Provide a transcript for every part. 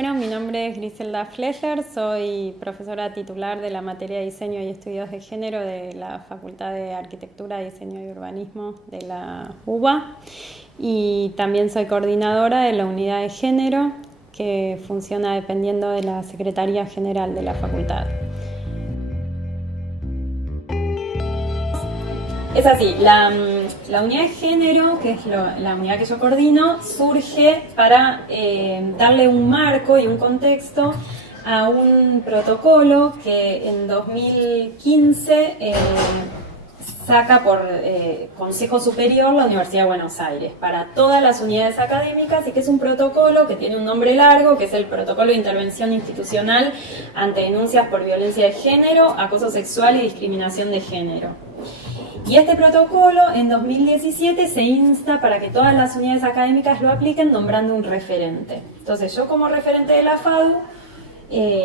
Bueno, mi nombre es Griselda Flecher, soy profesora titular de la materia de Diseño y Estudios de Género de la Facultad de Arquitectura, Diseño y Urbanismo de la UBA y también soy coordinadora de la unidad de género que funciona dependiendo de la Secretaría General de la Facultad. Es así, la unidad de género, que es la unidad que yo coordino, surge para darle un marco y un contexto a un protocolo que en 2015 saca por Consejo Superior la Universidad de Buenos Aires para todas las unidades académicas y que es un protocolo que tiene un nombre largo, que es el Protocolo de Intervención Institucional ante denuncias por violencia de género, acoso sexual y discriminación de género. Y este protocolo en 2017 se insta para que todas las unidades académicas lo apliquen nombrando un referente. Entonces yo como referente de la FADU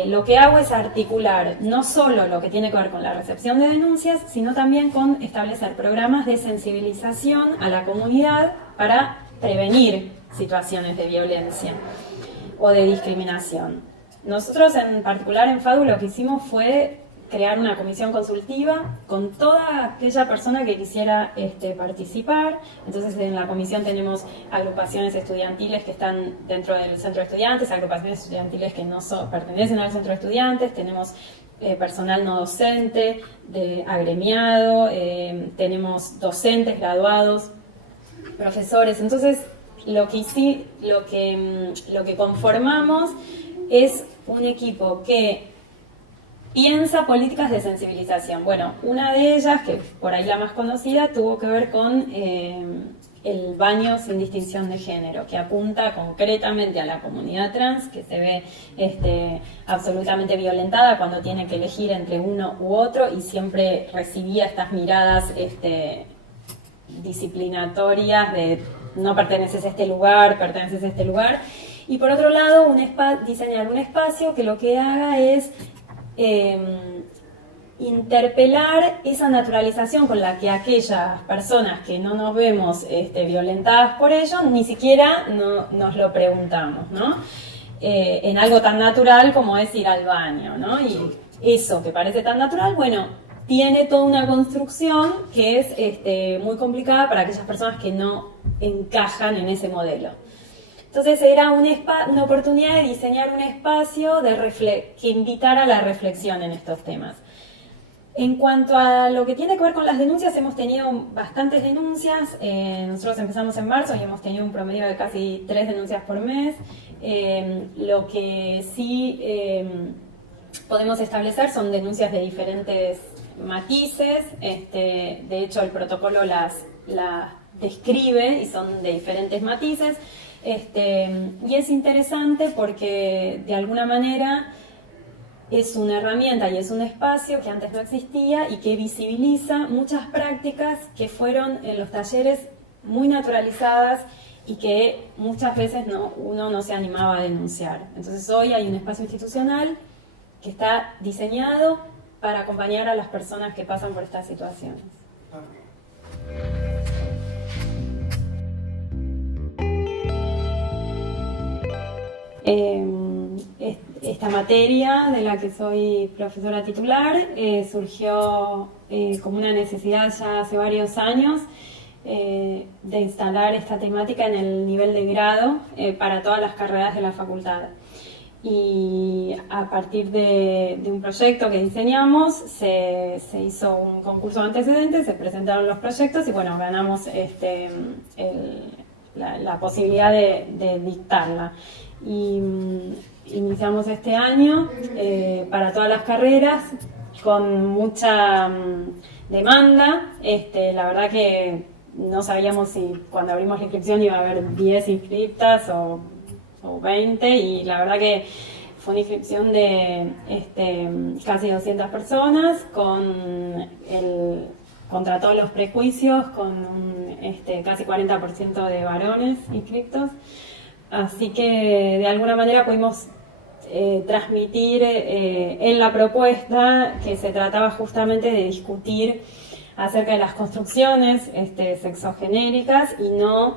lo que hago es articular no solo lo que tiene que ver con la recepción de denuncias, sino también con establecer programas de sensibilización a la comunidad para prevenir situaciones de violencia o de discriminación. Nosotros en particular en FADU lo que hicimos fue crear una comisión consultiva con toda aquella persona que quisiera participar. Entonces en la comisión tenemos agrupaciones estudiantiles que están dentro del centro de estudiantes, agrupaciones estudiantiles que no pertenecen al centro de estudiantes, tenemos personal no docente, agremiado, tenemos docentes graduados, profesores. Entonces lo que conformamos es un equipo que piensa políticas de sensibilización. Bueno, una de ellas, que por ahí la más conocida, tuvo que ver con el baño sin distinción de género, que apunta concretamente a la comunidad trans, que se ve absolutamente violentada cuando tiene que elegir entre uno u otro y siempre recibía estas miradas disciplinatorias de no perteneces a este lugar, perteneces a este lugar. Y por otro lado, diseñar un espacio que lo que haga es interpelar esa naturalización con la que aquellas personas que no nos vemos violentadas por ello, ni siquiera nos lo preguntamos, ¿no? En algo tan natural como es ir al baño, ¿no? Y eso que parece tan natural, bueno, tiene toda una construcción que es muy complicada para aquellas personas que no encajan en ese modelo. Entonces era una oportunidad de diseñar un espacio que invitara a la reflexión en estos temas. En cuanto a lo que tiene que ver con las denuncias, hemos tenido bastantes denuncias. Nosotros empezamos en marzo y hemos tenido un promedio de casi 3 denuncias por mes. Lo que sí podemos establecer son denuncias de diferentes matices. De hecho, el protocolo las describe y son de diferentes matices. Y es interesante porque de alguna manera es una herramienta y es un espacio que antes no existía y que visibiliza muchas prácticas que fueron en los talleres muy naturalizadas y que muchas veces uno no se animaba a denunciar. Entonces hoy hay un espacio institucional que está diseñado para acompañar a las personas que pasan por estas situaciones. Esta materia de la que soy profesora titular surgió como una necesidad ya hace varios años de instalar esta temática en el nivel de grado para todas las carreras de la facultad. Y a partir de un proyecto que diseñamos se hizo un concurso de antecedentes, se presentaron los proyectos y bueno, ganamos la posibilidad de dictarla. Y iniciamos este año para todas las carreras con mucha demanda. La verdad que no sabíamos si cuando abrimos la inscripción iba a haber 10 inscriptas o 20 y la verdad que fue una inscripción de casi 200 personas contra todos los prejuicios, con casi 40% de varones inscriptos. Así que de alguna manera pudimos transmitir en la propuesta que se trataba justamente de discutir acerca de las construcciones sexogenéricas y no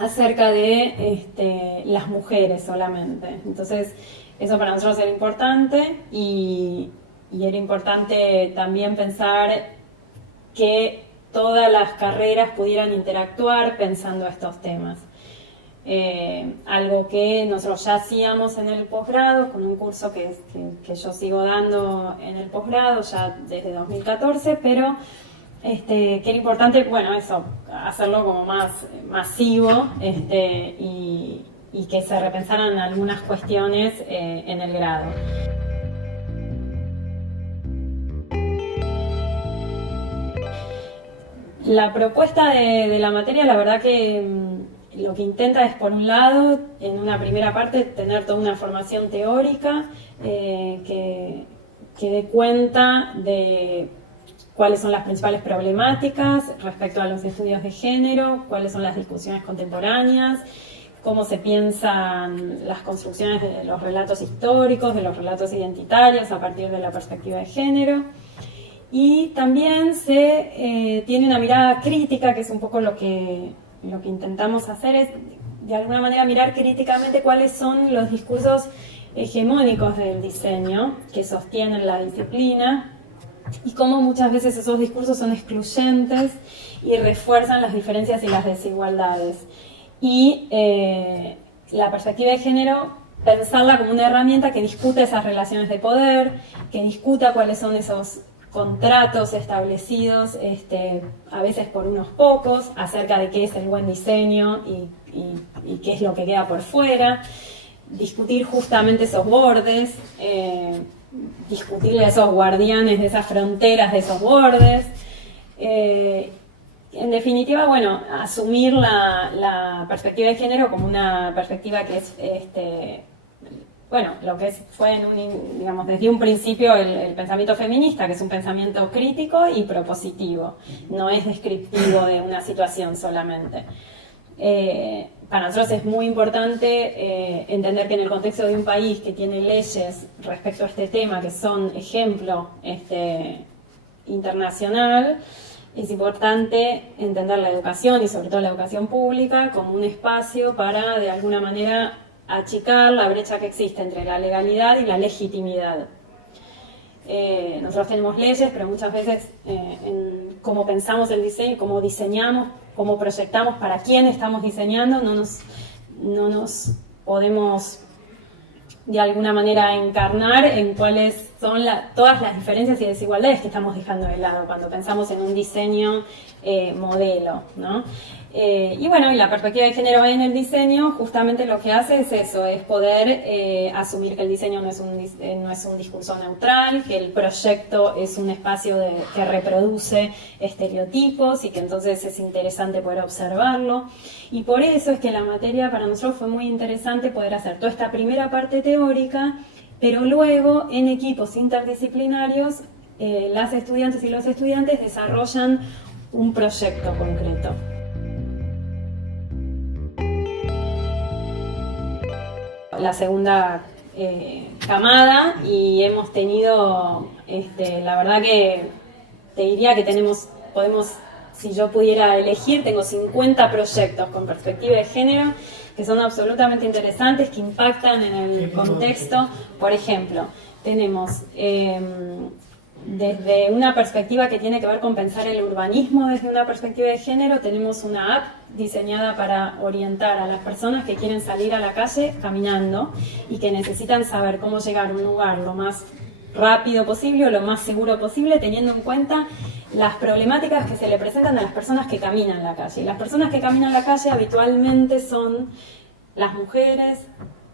acerca de las mujeres solamente. Entonces, eso para nosotros era importante y era importante también pensar que todas las carreras pudieran interactuar pensando estos temas. Algo que nosotros ya hacíamos en el posgrado, con un curso que yo sigo dando en el posgrado ya desde 2014, pero que era importante, bueno, eso, hacerlo como más masivo y que se repensaran algunas cuestiones en el grado. La propuesta de la materia, la verdad que lo que intenta es, por un lado, en una primera parte, tener toda una formación teórica que dé cuenta de cuáles son las principales problemáticas respecto a los estudios de género, cuáles son las discusiones contemporáneas, cómo se piensan las construcciones de los relatos históricos, de los relatos identitarios a partir de la perspectiva de género. Y también se tiene una mirada crítica, que es un poco lo que intentamos hacer, es de alguna manera mirar críticamente cuáles son los discursos hegemónicos del diseño que sostienen la disciplina y cómo muchas veces esos discursos son excluyentes y refuerzan las diferencias y las desigualdades. Y la perspectiva de género, pensarla como una herramienta que discute esas relaciones de poder, que discuta cuáles son esos contratos establecidos a veces por unos pocos acerca de qué es el buen diseño y qué es lo que queda por fuera, discutir justamente esos bordes, discutirle a esos guardianes de esas fronteras, de esos bordes. En definitiva, bueno, asumir la perspectiva de género como una perspectiva que es bueno, lo que fue digamos, desde un principio el pensamiento feminista, que es un pensamiento crítico y propositivo, no es descriptivo de una situación solamente. Para nosotros es muy importante entender que en el contexto de un país que tiene leyes respecto a este tema, que son ejemplo internacional, es importante entender la educación y sobre todo la educación pública como un espacio para, de alguna manera, achicar la brecha que existe entre la legalidad y la legitimidad. Nosotros tenemos leyes, pero muchas veces en cómo pensamos el diseño, cómo diseñamos, cómo proyectamos, para quién estamos diseñando, no nos podemos de alguna manera encarnar en cuáles son todas las diferencias y desigualdades que estamos dejando de lado cuando pensamos en un diseño modelo, ¿no? Y bueno, y la perspectiva de género en el diseño justamente lo que hace es eso, es poder asumir que el diseño no es un discurso neutral, que el proyecto es un espacio que reproduce estereotipos y que entonces es interesante poder observarlo. Y por eso es que la materia para nosotros fue muy interesante poder hacer toda esta primera parte teórica, pero luego en equipos interdisciplinarios las estudiantes y los estudiantes desarrollan un proyecto concreto. La segunda camada y hemos tenido, la verdad que te diría que podemos, si yo pudiera elegir, tengo 50 proyectos con perspectiva de género que son absolutamente interesantes, que impactan en el contexto. Por ejemplo, tenemos desde una perspectiva que tiene que ver con pensar el urbanismo desde una perspectiva de género, tenemos una app diseñada para orientar a las personas que quieren salir a la calle caminando y que necesitan saber cómo llegar a un lugar lo más rápido posible o lo más seguro posible, teniendo en cuenta las problemáticas que se le presentan a las personas que caminan la calle. Las personas que caminan la calle habitualmente son las mujeres,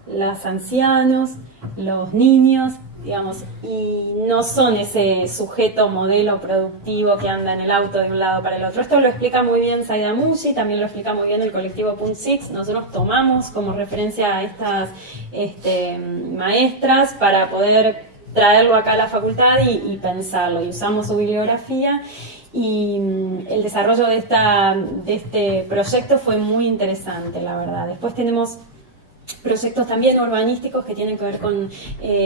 los ancianos, los niños, digamos, y no son ese sujeto modelo productivo que anda en el auto de un lado para el otro. Esto lo explica muy bien Saida Mushi, también lo explica muy bien el colectivo Punt Six. Nosotros tomamos como referencia a estas maestras para poder traerlo acá a la facultad y pensarlo, y usamos su bibliografía. Y el desarrollo de este proyecto fue muy interesante, la verdad. Después tenemos proyectos también urbanísticos que tienen que ver con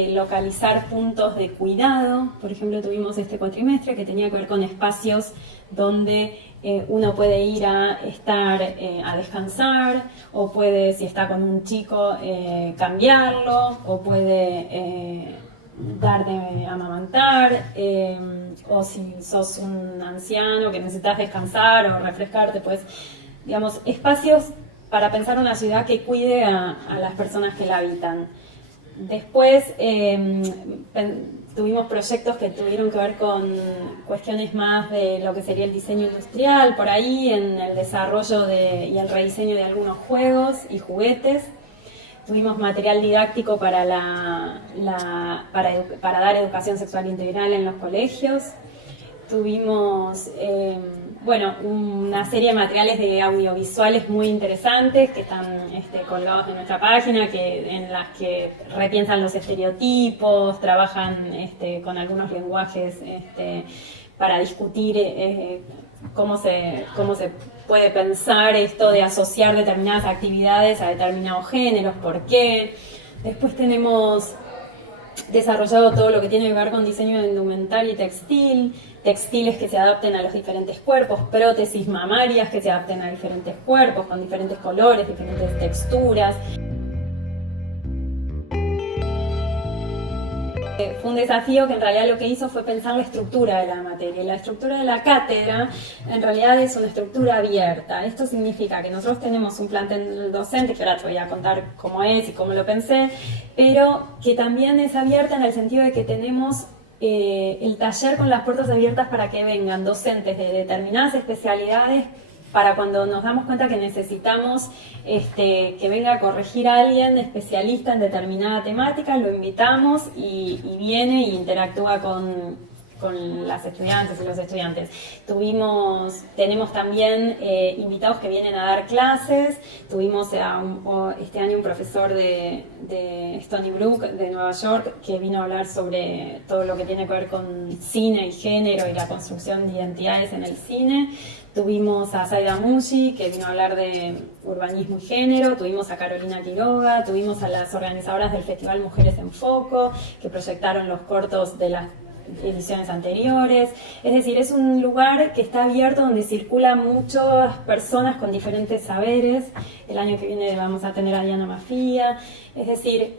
localizar puntos de cuidado. Por ejemplo, tuvimos este cuatrimestre que tenía que ver con espacios donde uno puede ir a estar a descansar, o puede, si está con un chico, cambiarlo, o puede dar de amamantar, o si sos un anciano que necesitas descansar o refrescarte, pues, digamos, espacios para pensar una ciudad que cuide a las personas que la habitan. Después tuvimos proyectos que tuvieron que ver con cuestiones más de lo que sería el diseño industrial, por ahí en el desarrollo y el rediseño de algunos juegos y juguetes. Tuvimos material didáctico para dar educación sexual integral en los colegios. Tuvimos una serie de materiales de audiovisuales muy interesantes que están colgados en nuestra página, en las que repiensan los estereotipos, trabajan con algunos lenguajes para discutir cómo se puede pensar esto de asociar determinadas actividades a determinados géneros, por qué. Después tenemos desarrollado todo lo que tiene que ver con diseño de indumentaria y textil, textiles que se adapten a los diferentes cuerpos, prótesis mamarias que se adapten a diferentes cuerpos, con diferentes colores, diferentes texturas. Fue un desafío que en realidad lo que hizo fue pensar la estructura de la materia. Y la estructura de la cátedra en realidad es una estructura abierta. Esto significa que nosotros tenemos un plantel docente, que ahora te voy a contar cómo es y cómo lo pensé, pero que también es abierta en el sentido de que tenemos el taller con las puertas abiertas para que vengan docentes de determinadas especialidades, para cuando nos damos cuenta que necesitamos que venga a corregir a alguien especialista en determinada temática, lo invitamos y viene y interactúa con las estudiantes y los estudiantes. Tenemos también invitados que vienen a dar clases. Tuvimos este año un profesor de Stony Brook, de Nueva York, que vino a hablar sobre todo lo que tiene que ver con cine y género y la construcción de identidades en el cine. Tuvimos a Zaida Mushi, que vino a hablar de urbanismo y género. Tuvimos a Carolina Quiroga. Tuvimos a las organizadoras del Festival Mujeres en Foco, que proyectaron los cortos de las ediciones anteriores. Es decir, es un lugar que está abierto, donde circulan muchas personas con diferentes saberes. El año que viene vamos a tener a Diana Mafia. Es decir,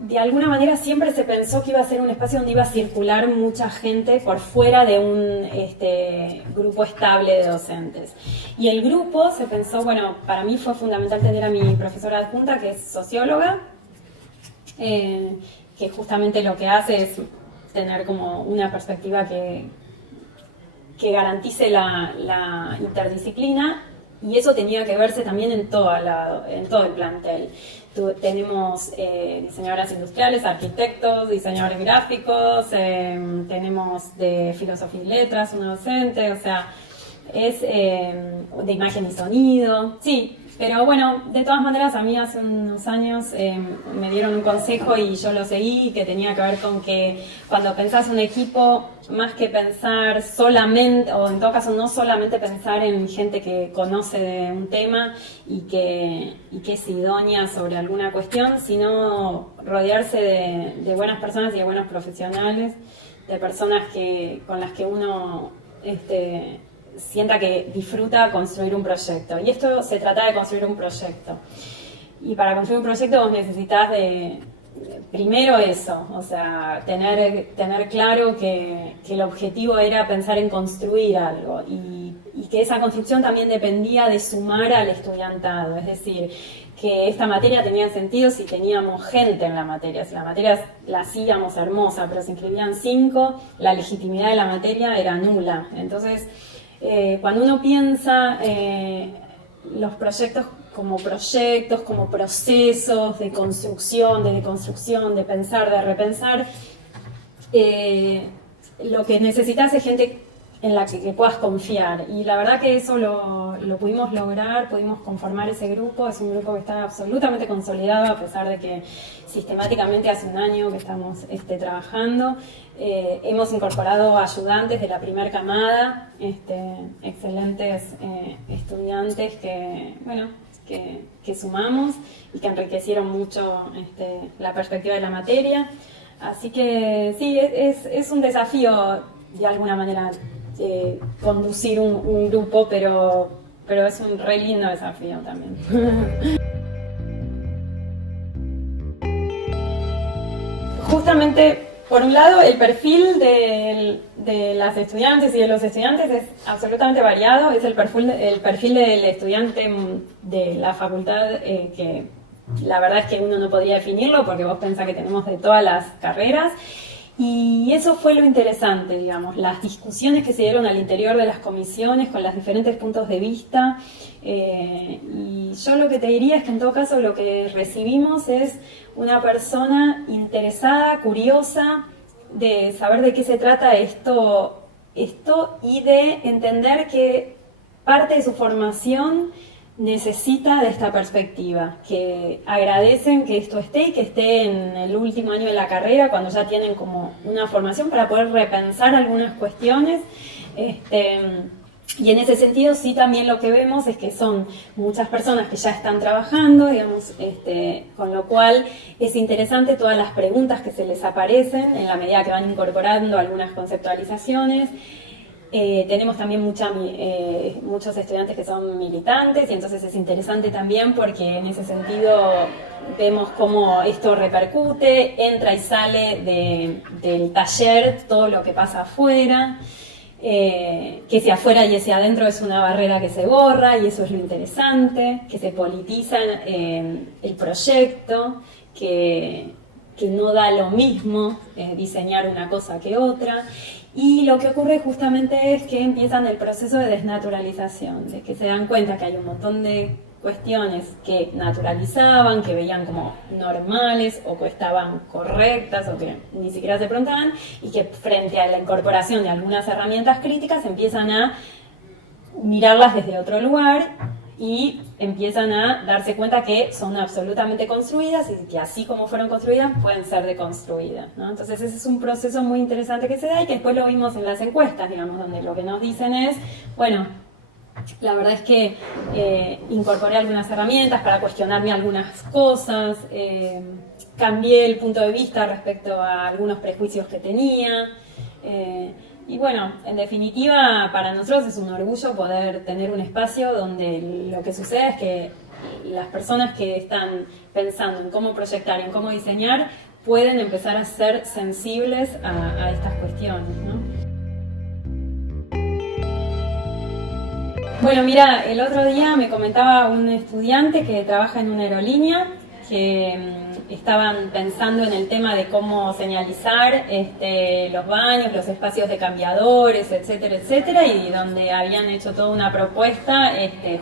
de alguna manera siempre se pensó que iba a ser un espacio donde iba a circular mucha gente por fuera de un grupo estable de docentes. Y el grupo se pensó, para mí fue fundamental tener a mi profesora adjunta, que es socióloga, que justamente lo que hace es tener como una perspectiva que garantice la interdisciplina, y eso tenía que verse también en todo el plantel. Tenemos diseñadoras industriales, arquitectos, diseñadores gráficos, tenemos de filosofía y letras una docente, o sea, es de imagen y sonido, sí. Pero de todas maneras, a mí hace unos años me dieron un consejo y yo lo seguí, que tenía que ver con que cuando pensás un equipo, más que pensar solamente, o en todo caso no solamente pensar en gente que conoce de un tema y que es idónea sobre alguna cuestión, sino rodearse de buenas personas y de buenos profesionales, de personas con las que uno sienta que disfruta construir un proyecto. Y esto se trata de construir un proyecto. Y para construir un proyecto vos necesitas primero eso, o sea, tener claro que el objetivo era pensar en construir algo, y que esa construcción también dependía de sumar al estudiantado. Es decir, que esta materia tenía sentido si teníamos gente en la materia. Si la materia la hacíamos hermosa, pero se inscribían 5, la legitimidad de la materia era nula. Entonces, cuando uno piensa los proyectos, como procesos de construcción, de deconstrucción, de pensar, de repensar, lo que necesitas es gente en la que puedas confiar. Y la verdad que eso lo pudimos lograr, pudimos conformar ese grupo. Es un grupo que está absolutamente consolidado, a pesar de que sistemáticamente hace un año que estamos trabajando. Hemos incorporado ayudantes de la primera camada, excelentes estudiantes que sumamos y que enriquecieron mucho la perspectiva de la materia. Así que sí, es un desafío de alguna manera conducir un grupo, pero es un re lindo desafío también. Justamente, por un lado, el perfil de las estudiantes y de los estudiantes es absolutamente variado. Es el perfil del estudiante de la facultad que la verdad es que uno no podría definirlo porque vos pensás que tenemos de todas las carreras. Y eso fue lo interesante, digamos, las discusiones que se dieron al interior de las comisiones con los diferentes puntos de vista. Y yo lo que te diría es que en todo caso lo que recibimos es una persona interesada, curiosa, de saber de qué se trata esto y de entender que parte de su formación necesita de esta perspectiva, que agradecen que esto esté y que esté en el último año de la carrera, cuando ya tienen como una formación para poder repensar algunas cuestiones. Y en ese sentido sí también lo que vemos es que son muchas personas que ya están trabajando, digamos, con lo cual es interesante todas las preguntas que se les aparecen en la medida que van incorporando algunas conceptualizaciones. Tenemos también muchos estudiantes que son militantes y entonces es interesante también porque en ese sentido vemos cómo esto repercute, entra y sale del taller todo lo que pasa afuera, que si afuera y hacia adentro es una barrera que se borra y eso es lo interesante, que se politiza el proyecto, que no da lo mismo diseñar una cosa que otra. Y lo que ocurre justamente es que empiezan el proceso de desnaturalización, de que se dan cuenta que hay un montón de cuestiones que naturalizaban, que veían como normales o que estaban correctas o que ni siquiera se preguntaban, y que frente a la incorporación de algunas herramientas críticas empiezan a mirarlas desde otro lugar y empiezan a darse cuenta que son absolutamente construidas y que así como fueron construidas pueden ser deconstruidas, ¿no? Entonces ese es un proceso muy interesante que se da y que después lo vimos en las encuestas, digamos, donde lo que nos dicen es, bueno, la verdad es que incorporé algunas herramientas para cuestionarme algunas cosas, cambié el punto de vista respecto a algunos prejuicios que tenía, y bueno, en definitiva, para nosotros es un orgullo poder tener un espacio donde lo que sucede es que las personas que están pensando en cómo proyectar, en cómo diseñar, pueden empezar a ser sensibles a estas cuestiones, ¿no? Bueno, mira, el otro día me comentaba un estudiante que trabaja en una aerolínea que estaban pensando en el tema de cómo señalizar los baños, los espacios de cambiadores, etcétera, etcétera, y donde habían hecho toda una propuesta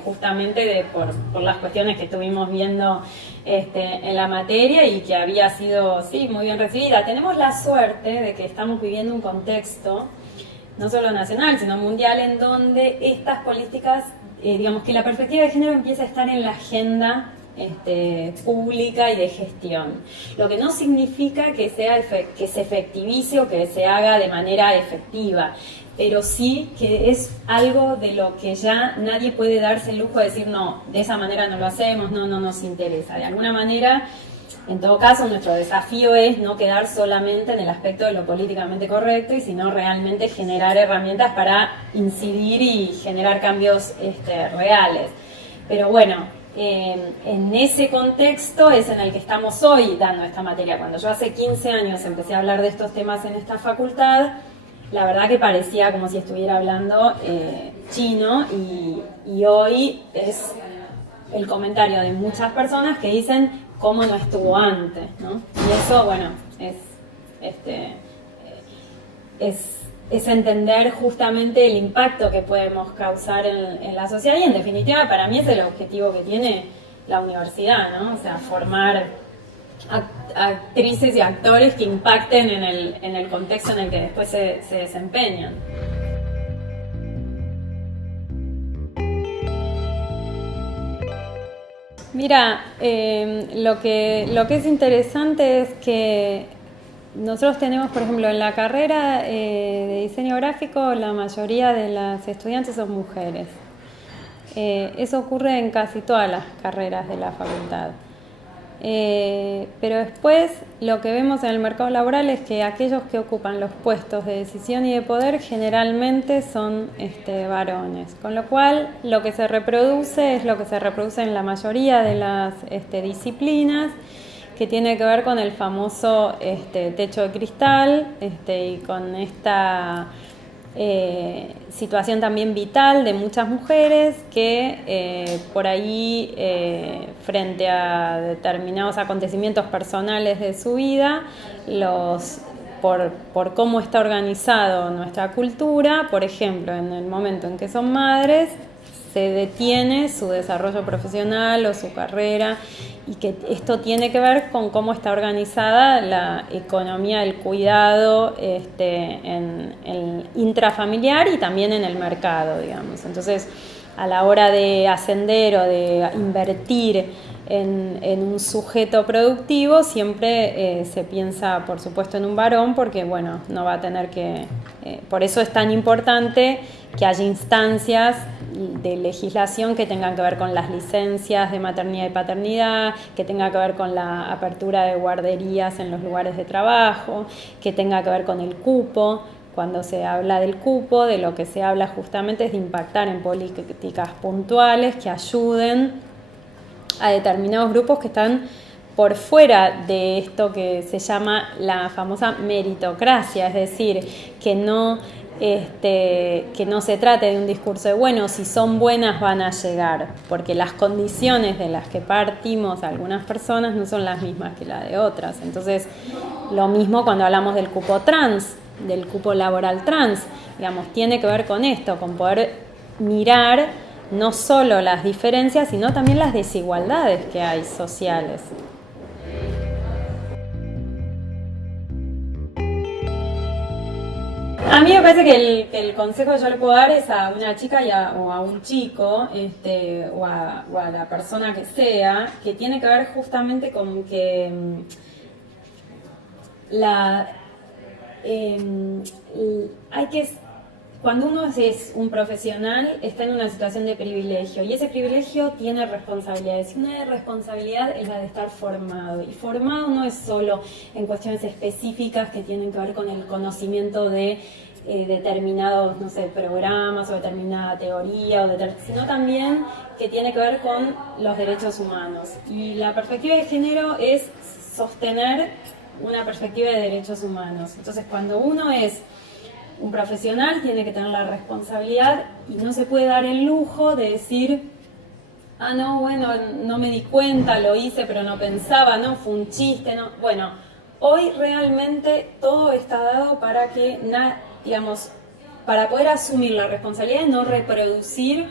justamente por las cuestiones que estuvimos viendo en la materia y que había sido, sí, muy bien recibida. Tenemos la suerte de que estamos viviendo un contexto no solo nacional, sino mundial, en donde estas políticas, digamos que la perspectiva de género empieza a estar en la agenda pública y de gestión. Lo que no significa que se efectivice o que se haga de manera efectiva, pero sí que es algo de lo que ya nadie puede darse el lujo de decir no, de esa manera no lo hacemos, no nos interesa. De alguna manera, en todo caso, nuestro desafío es no quedar solamente en el aspecto de lo políticamente correcto, y sino realmente generar herramientas para incidir y generar cambios reales. Pero bueno, en ese contexto es en el que estamos hoy dando esta materia. Cuando yo hace 15 años empecé a hablar de estos temas en esta facultad, la verdad que parecía como si estuviera hablando chino, y hoy es el comentario de muchas personas que dicen cómo no estuvo antes, ¿no? Y eso, bueno, es entender justamente el impacto que podemos causar en la sociedad, y en definitiva para mí es el objetivo que tiene la universidad, ¿no? O sea, formar actrices y actores que impacten en el contexto en el que después se desempeñan. Mira, lo que es interesante es que nosotros tenemos, por ejemplo, en la carrera de diseño gráfico, la mayoría de las estudiantes son mujeres. Eso ocurre en casi todas las carreras de la facultad. Pero después lo que vemos en el mercado laboral es que aquellos que ocupan los puestos de decisión y de poder generalmente son varones, con lo cual lo que se reproduce es lo que se reproduce en la mayoría de las disciplinas, que tiene que ver con el famoso techo de cristal y con esta situación también vital de muchas mujeres que por ahí frente a determinados acontecimientos personales de su vida, por cómo está organizado nuestra cultura, por ejemplo, en el momento en que son madres, se detiene su desarrollo profesional o su carrera, y que esto tiene que ver con cómo está organizada la economía del cuidado en el intrafamiliar y también en el mercado, digamos. Entonces, a la hora de ascender o de invertir en un sujeto productivo, siempre se piensa, por supuesto, en un varón, porque, bueno, no va a tener que... por eso es tan importante que haya instancias de legislación que tengan que ver con las licencias de maternidad y paternidad, que tenga que ver con la apertura de guarderías en los lugares de trabajo, que tenga que ver con el cupo. Cuando se habla del cupo, de lo que se habla justamente es de impactar en políticas puntuales que ayuden a determinados grupos que están por fuera de esto que se llama la famosa meritocracia, es decir, que no se trate de un discurso de, bueno, si son buenas van a llegar, porque las condiciones de las que partimos algunas personas no son las mismas que las de otras. Entonces, lo mismo cuando hablamos del cupo trans, del cupo laboral trans, digamos, tiene que ver con esto, con poder mirar no solo las diferencias, sino también las desigualdades que hay sociales. A mí me parece que el consejo que yo le puedo dar es a una chica o a un chico, o a la persona que sea, que tiene que ver justamente con que hay que... Cuando uno es un profesional, está en una situación de privilegio, y ese privilegio tiene responsabilidades. Y una responsabilidad es la de estar formado. Y formado no es solo en cuestiones específicas que tienen que ver con el conocimiento de determinados, no sé, programas o determinada teoría, sino también que tiene que ver con los derechos humanos. Y la perspectiva de género es sostener una perspectiva de derechos humanos. Entonces, cuando uno es un profesional, tiene que tener la responsabilidad y no se puede dar el lujo de decir, ah, no, bueno, no me di cuenta, lo hice, pero no pensaba, no, fue un chiste, no. Bueno, hoy realmente todo está dado para que, digamos, para poder asumir la responsabilidad de no reproducir,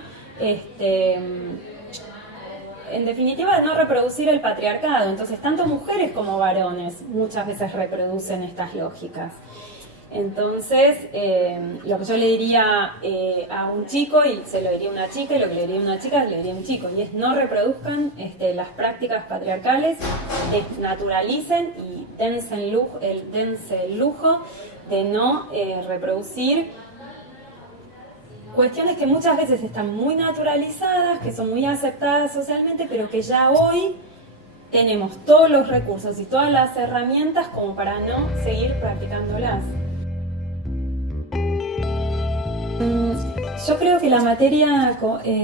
en definitiva, de no reproducir el patriarcado. Entonces, tanto mujeres como varones muchas veces reproducen estas lógicas. Entonces, lo que yo le diría a un chico, y se lo diría a una chica, y lo que le diría a una chica, le diría a un chico, y es: no reproduzcan las prácticas patriarcales, naturalicen y dense el lujo de no reproducir cuestiones que muchas veces están muy naturalizadas, que son muy aceptadas socialmente, pero que ya hoy tenemos todos los recursos y todas las herramientas como para no seguir practicándolas. Yo creo que la materia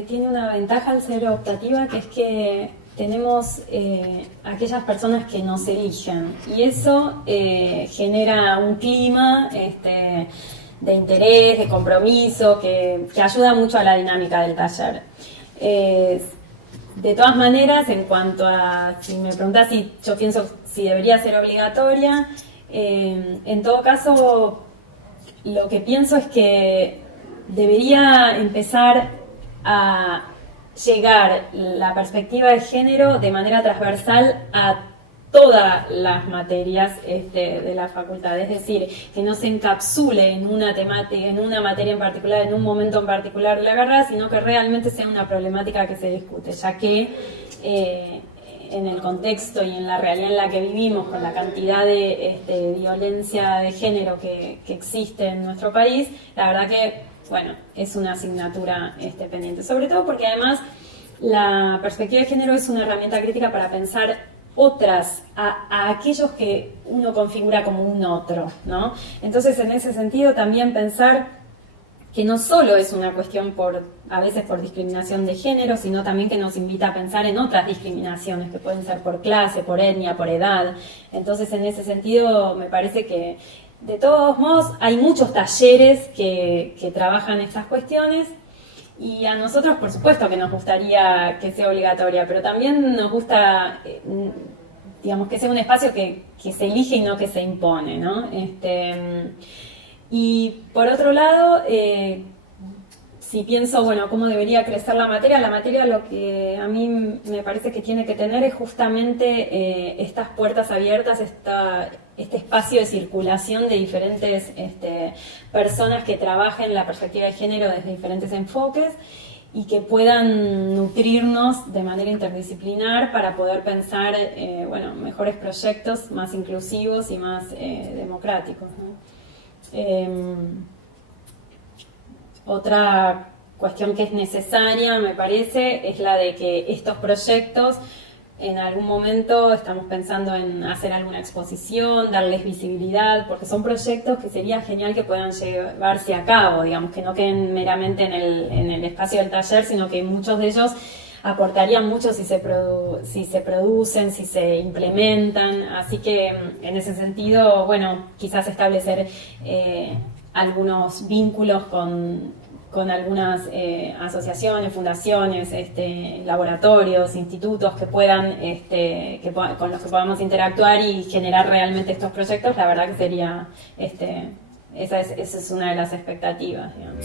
tiene una ventaja al ser optativa, que es que tenemos aquellas personas que nos eligen, y eso genera un clima de interés, de compromiso, que ayuda mucho a la dinámica del taller. De todas maneras, en cuanto a, si me preguntás si yo pienso si debería ser obligatoria, en todo caso, lo que pienso es que debería empezar a llegar la perspectiva de género de manera transversal a todas las materias de la facultad, es decir, que no se encapsule en una temática, en una materia en particular, en un momento en particular de la carrera, sino que realmente sea una problemática que se discute, ya que en el contexto y en la realidad en la que vivimos, con la cantidad de violencia de género que existe en nuestro país, la verdad que, bueno, es una asignatura pendiente, sobre todo porque además la perspectiva de género es una herramienta crítica para pensar otras, a aquellos que uno configura como un otro, ¿no? Entonces, en ese sentido, también pensar que no solo es una cuestión a veces por discriminación de género, sino también que nos invita a pensar en otras discriminaciones, que pueden ser por clase, por etnia, por edad. Entonces, en ese sentido, me parece que, de todos modos, hay muchos talleres que trabajan estas cuestiones, y a nosotros, por supuesto, que nos gustaría que sea obligatoria, pero también nos gusta, digamos, que sea un espacio que se elige y no que se impone, ¿no? Y por otro lado, si pienso, bueno, cómo debería crecer la materia lo que a mí me parece que tiene que tener es justamente estas puertas abiertas, este espacio de circulación de diferentes personas que trabajen la perspectiva de género desde diferentes enfoques y que puedan nutrirnos de manera interdisciplinar para poder pensar bueno, mejores proyectos más inclusivos y más democráticos, ¿no? Otra cuestión que es necesaria, me parece, es la de que estos proyectos, en algún momento estamos pensando en hacer alguna exposición, darles visibilidad, porque son proyectos que sería genial que puedan llevarse a cabo, digamos, que no queden meramente en el espacio del taller, sino que muchos de ellos aportarían mucho si se producen, si se implementan, así que en ese sentido, bueno, quizás establecer algunos vínculos con algunas asociaciones, fundaciones, laboratorios, institutos que puedan, con los que podamos interactuar y generar realmente estos proyectos, la verdad que sería, esa es una de las expectativas, digamos.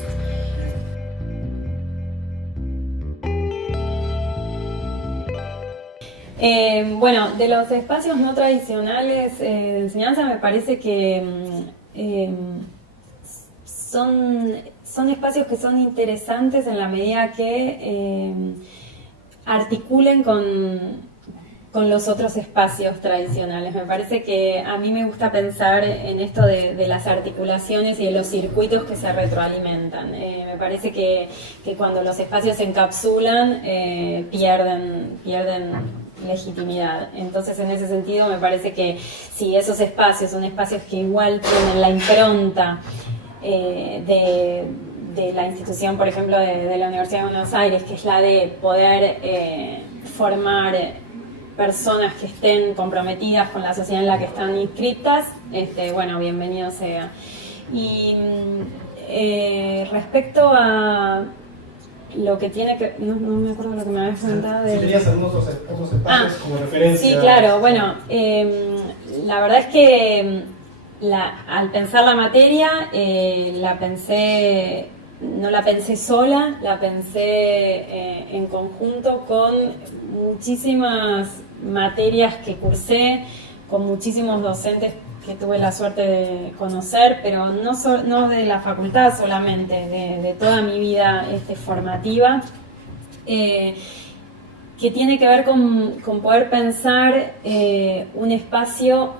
Bueno, de los espacios no tradicionales de enseñanza me parece que son espacios que son interesantes en la medida que articulen con los otros espacios tradicionales. Me parece que a mí me gusta pensar en esto de las articulaciones y de los circuitos que se retroalimentan. Me parece que cuando los espacios se encapsulan pierden legitimidad. Entonces, en ese sentido, me parece que si esos espacios son espacios que igual tienen la impronta de la institución, por ejemplo, de la Universidad de Buenos Aires, que es la de poder formar personas que estén comprometidas con la sociedad en la que están inscritas, bueno, bienvenido sea. Y respecto a lo que tiene que... No me acuerdo lo que me habías preguntado. Si tenías algunos otros espacios como referencia. Sí, claro. Bueno, la verdad es que al pensar la materia, no la pensé sola, la pensé en conjunto con muchísimas materias que cursé, con muchísimos docentes que tuve la suerte de conocer, pero no de la facultad solamente, de toda mi vida formativa, que tiene que ver con poder pensar un espacio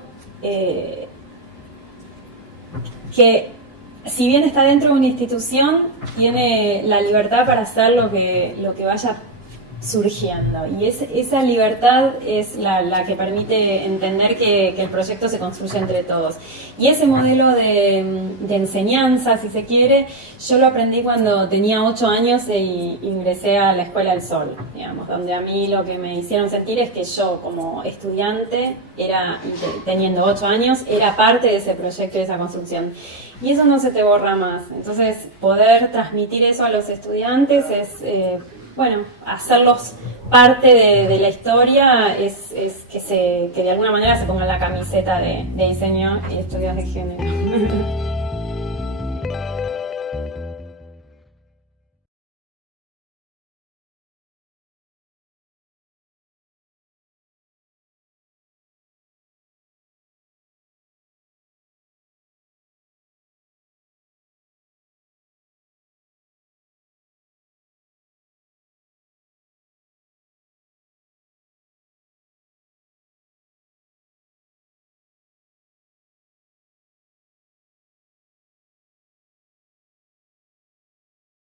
que, si bien está dentro de una institución, tiene la libertad para hacer lo que vaya surgiendo, y esa libertad es la que permite entender que el proyecto se construye entre todos. Y ese modelo de enseñanza, si se quiere, yo lo aprendí cuando tenía 8 años e ingresé a la Escuela del Sol, digamos, donde a mí lo que me hicieron sentir es que yo, como estudiante, teniendo 8 años, era parte de ese proyecto, de esa construcción. Y eso no se te borra más. Entonces, poder transmitir eso a los estudiantes es... bueno, hacerlos parte de la historia es que de alguna manera se pongan la camiseta de diseño y estudios de género.